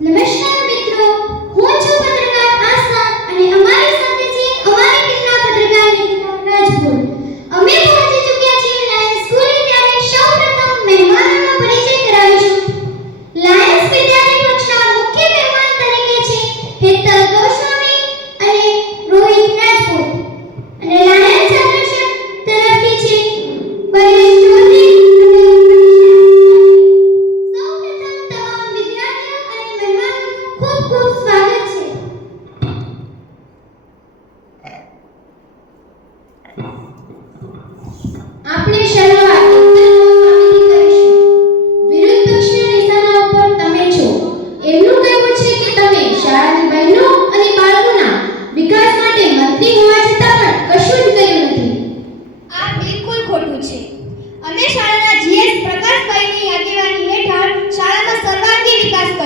नमस्कार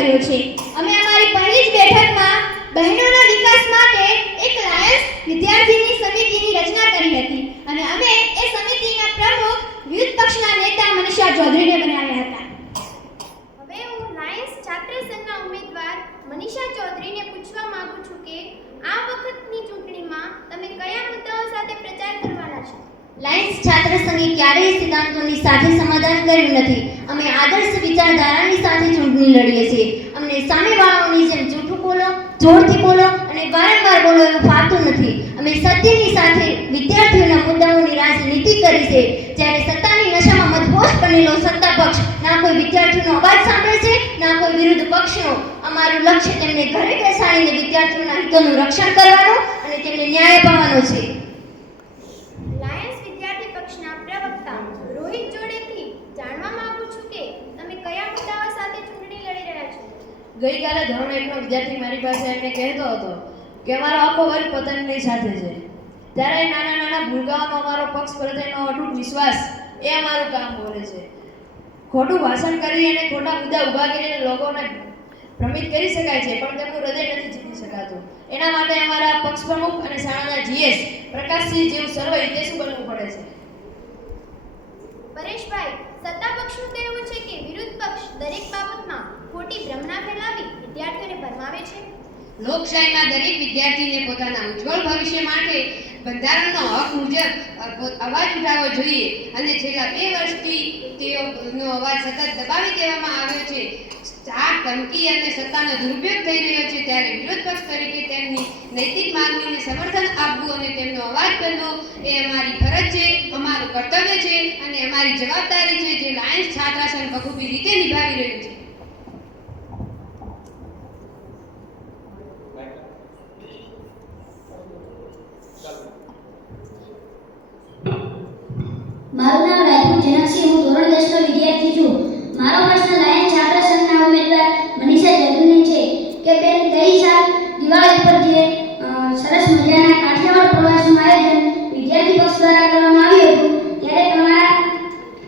કર્યો છે. અમે અમારી પહેલી જ બેઠકમાં બહેનોના વિકાસ માટે એક લાયન્સ વિદ્યાર્થીની સમિતિની રચના કરી હતી અને અમે એ સમિતિના પ્રમુખ વિરુદ્ધ પક્ષના નેતા મનીષા ચૌધરીને બનાવ્યા હતા. હવે હું લાયન્સ છાત્ર સંઘના ઉમેદવાર મનીષા ચૌધરીને પૂછવા માંગુ છું કે આ વખતની ચૂંટણીમાં તમે કયા મુદ્દાઓ સાથે પ્રચાર કરવાના છો? લાયન્સ છાત્ર સંઘે ક્યારેય સિદ્ધાંતોની સાથે સમાધાન કર્યું નથી. અમે આદર્શ વિચારધારાની સાથે ચૂંટણી લડીએ છીએ. અમને સામેવાળાઓની જેમ જૂઠું બોલો, જોરથી બોલો અને વારંવાર બોલો એવું ફાવતું નથી. અમે સત્યની સાથે વિદ્યાર્થીઓના મુદ્દાઓની રાજનીતિ કરી છે. જ્યારે સત્તાની નશામાં મદહોશ બનેલો સત્તા પક્ષ ના કોઈ વિદ્યાર્થીઓનો અવાજ સાંભળે છે, ના કોઈ વિરુદ્ધ પક્ષનો. અમારું લક્ષ્ય તેમને ઘરે બેસાડીને વિદ્યાર્થીઓના હિતોનું રક્ષણ કરવાનું અને તેમને ન્યાય અપાવવાનો છે લાયન્સ વિદ્યાર્થી પક્ષના પ્રવક્તા રોહિત જોડેથી જાણવા માંગુ છું કે તમે કયા મુદ્દાઓ સાથે ચૂંટણી લડી રહ્યા છો ગઈકાલે ધોરણ એકનો વિદ્યાર્થી મારી પાસે એમને કહેતો હતો કે અમારો આખો વર્ગ પતંગની સાથે છે. ત્યારે નાના નાના ભૂલકાઓનો અમારો પક્ષ પ્રત્યેનો અટૂટ વિશ્વાસ એ અમારું કામ બોલે છે. ખોટું ભાષણ કરી અને ખોટા મુદ્દા ઊભા કરીને લોકોને ભ્રમિત કરી શકાય છે, પણ તેમનું હૃદય નથી જીતી શકાતું. એના માટે અમારા પક્ષ પ્રમુખ અને શાળાના જીએસ પ્રકાશસિંહ જેવું સર્વ હિતેશુ બનવું પડે છે. પરેશભાઈ સત્તા પક્ષનું કહેવું છે કે વિરુદ્ધ પક્ષ દરેક બાબતમાં ખોટી ભ્રમણા ફેલાવી વિદ્યાર્થીઓને ભરમાવે છે. લોકશાહીમાં દરેક વિદ્યાર્થીને પોતાના ઉજ્જવળ ભવિષ્ય માટે બંધારણનો હક, મુજબ અવાજ ઉઠાવવો જોઈએ. અને છેલ્લા બે વર્ષથી તેઓનો અવાજ સતત દબાવી દેવામાં આવ્યો છે. ચાર ધમકી અને સત્તાનો દુરુપયોગ થઈ રહ્યો છે ત્યારે વિરોધ પક્ષ તરીકે તેમની નૈતિક માંગણીને સમર્થન આપવું અને તેમનો અવાજ બનવો એ અમારી ફરજ છે, અમારું કર્તવ્ય છે અને અમારી જવાબદારી છે જે લાયન્સ છાત્રાસન બખૂબી રીતે નિભાવી રહ્યું છે. મારું નામ રાજુ જનકસિંહ હું ધોરણ 10 નો વિદ્યાર્થી છું. મારો પ્રશ્ન લાયન્સ પ્રવાસનું આયોજન વિદ્યાર્થી પક્ષ દ્વારા કરવામાં આવ્યું હતું. ત્યારે તમારા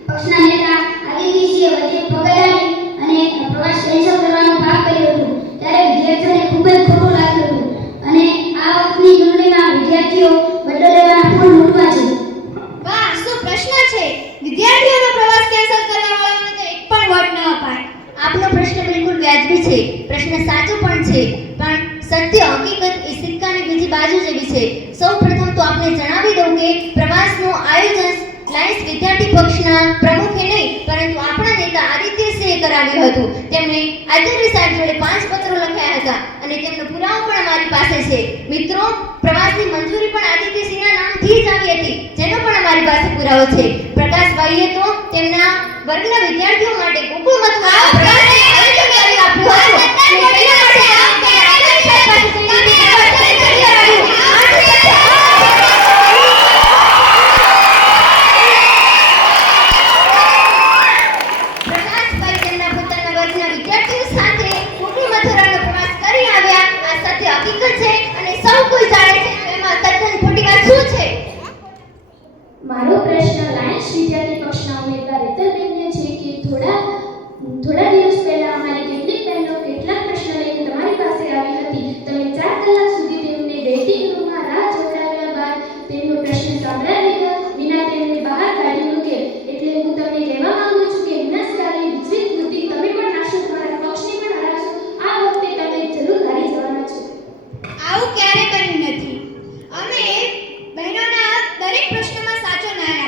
પક્ષના નેતા આદિત્યસિંહે વચ્ચે પગલાની અને પ્રવાસ કેન્સલ કરવાનો ભાગ કર્યો હતો. ત્યારે વિદ્યાર્થીઓને ખૂબ જ ખોટું લાગ્યું હતું. અને આ વખતની ચૂંટણીમાં વિદ્યાર્થીઓ બદલો લેવાના ફૂલ મૂકવા છે. વાહ શું પ્રશ્ન છે? વિદ્યાર્થીઓનો પ્રવાસ કેન્સલ કરવા વાળાને તો એક પણ વોટ ન અપાય. આપનો પ્રશ્ન બિલકુલ વ્યાજબી છે. પ્રશ્ન સાચો પણ છે. પણ સત્ય હકીકત એ સિક્કાની બીજી બાજુ જેવી છે. સૌ પ્રથમ તો આપને જણાવી દઉં કે પ્રવાસનું આયોજન લાયન્સ વિદ્યાર્થી પક્ષના પ્રમુખે નહીં પરંતુ આપણા નેતા આદિત્યસિંહે કરાવ્યું હતું. તેમણે આચાર્ય સાહેબ જોડે પાંચ પત્રો લખાયા હતા અને તેમનો પુરાવો પણ અમારી પાસે છે. મિત્રો પ્રવાસની મંજૂરી પણ આદિત્યસિંહના નામથી જ આવી હતી જેનો પણ અમારી પાસે પુરાવો છે. પ્રકાશભાઈએ તો તેમના વર્ગના વિદ્યાર્થીઓ માટે ગોકુળ કરી આપ્યું હતું.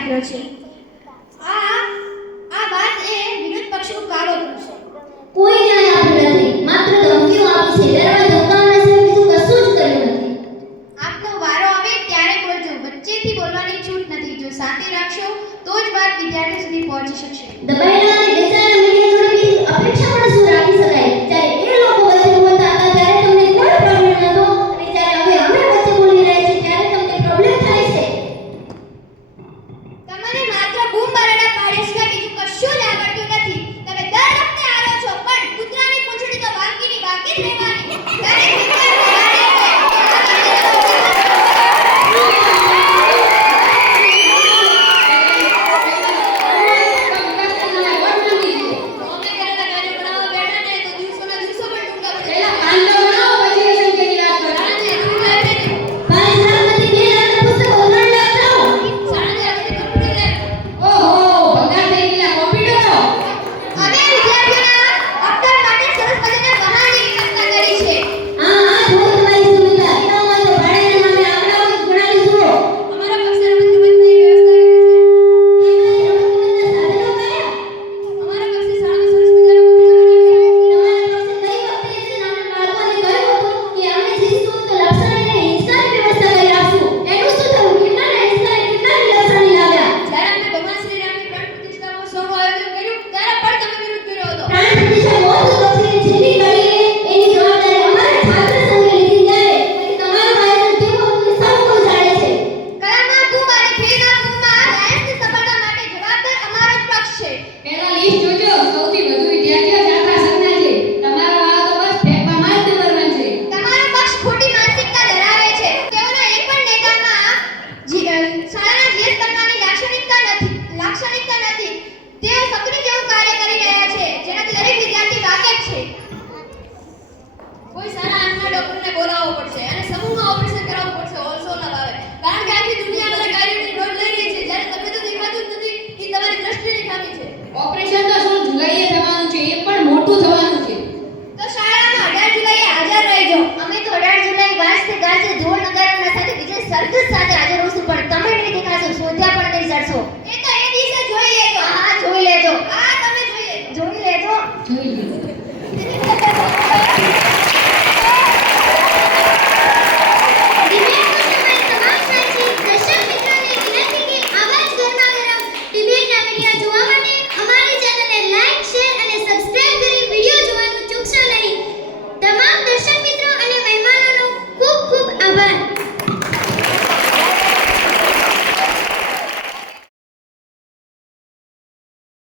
આવ્યો છે. આ આ વાત એ વિરોધ પક્ષનું કાર્ય છે. કોઈ ન્યાય આપ્યો નથી માત્ર ધમકીઓ આપી છે. દરવાજા ધમકાવવાના સિવાય બીજું કશું જ કર્યું નથી. આપનો વારો આવે ત્યારે બોલજો. વચ્ચેથી બોલવાની છૂટ નથી. જો શાંતિ રાખશો તો જ વાત વિદ્યાર્થી સુધી પહોંચી શકશે. દબાયેલા અને બેસાયેલા મીડિયા જોડે અપેક્ષા પણ શું રાખી શકાય? તે સપનું જેવું કાર્ય કરી રહ્યા છે, જેનાથી દરેક વિદ્યાર્થી વાકેફ છે. કોઈ સારા આંખના ડોક્ટરને બોલાવવો પડશે, અને